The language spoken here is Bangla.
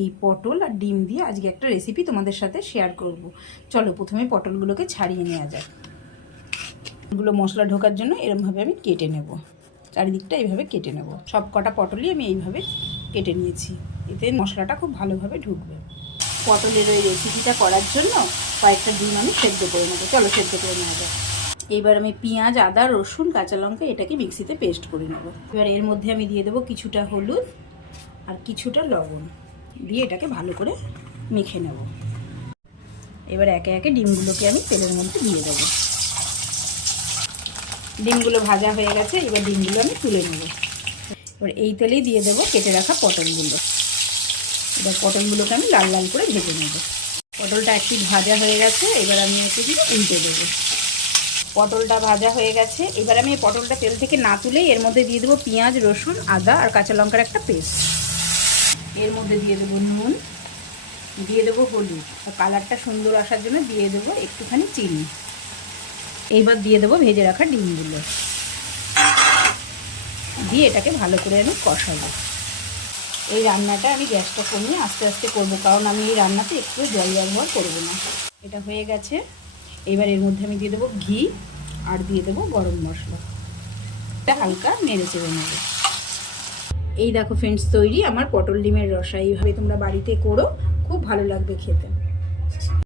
এই পটল আর ডিম দিয়ে আজকে একটা রেসিপি তোমাদের সাথে শেয়ার করব। চলো প্রথমে পটলগুলোকে ছাড়িয়ে নেওয়া যাক। এগুলো মশলা ঢোকার জন্য এরমভাবে আমি কেটে নেব, চারিদিকটা এইভাবে কেটে নেব। সব কটা পটলই আমি এইভাবে কেটে নিয়েছি, এতে মশলাটা খুব ভালোভাবে ঢুকবে। পটলের ওই রেসিপিটা করার জন্য কয়েকটা ডিম আমি সেদ্ধ করে নেবো। চলো সেদ্ধ করে নেওয়া যাক। এইবার আমি পেঁয়াজ, আদা, রসুন, কাঁচা লঙ্কা এটাকে মিক্সিতে পেস্ট করে নেব। এবার এর মধ্যে আমি দিয়ে দেবো কিছুটা হলুদ আর কিছুটা লবণ, দিয়ে এটাকে ভালো করে মেখে নেব। এবার একে একে ডিমগুলোকে আমি তেলের মধ্যে দিয়ে দেবো। ডিমগুলো ভাজা হয়ে গেছে, এবার ডিমগুলো আমি তুলে নেব। এবার এই তেলেই দিয়ে দেবো কেটে রাখা পটলগুলো। এবার পটলগুলোকে আমি লাল লাল করে ভেজে নেব। পটলটা একটু ভাজা হয়ে গেছে, এবার আমি একটু দিয়ে উল্টে দেবো। পটলটা ভাজা হয়ে গেছে, এবার আমি এই পটলটা তেল থেকে না তুলেই এর মধ্যে দিয়ে দেবো পেঁয়াজ, রসুন, আদা আর কাঁচা লঙ্কার একটা পেস্ট। এর মধ্যে দিয়ে দেবো নুন, দিয়ে দেবো হলুদ, আর কালারটা সুন্দর আসার জন্য দিয়ে দেবো একটুখানি চিনি। এইবার দিয়ে দেবো ভেজে রাখা ডিমগুলো, দিয়ে এটাকে ভালো করে আমি কষাবো। এই রান্নাটা আমি গ্যাসটা কমিয়ে আস্তে আস্তে করব, কারণ আমি এই রান্নাতে একটু জল ব্যবহার করবো না। এটা হয়ে গেছে, এবার এর মধ্যে আমি দিয়ে দেবো ঘি আর দিয়ে দেবো গরম মশলা। এটা হালকা নেড়ে চেড়ে নেবো। এই দেখো ফ্রেন্ডস, তৈরি আমার পটল ডিমের রসা। এইভাবে তোমরা বাড়িতে করো, খুব ভালো লাগবে খেতে।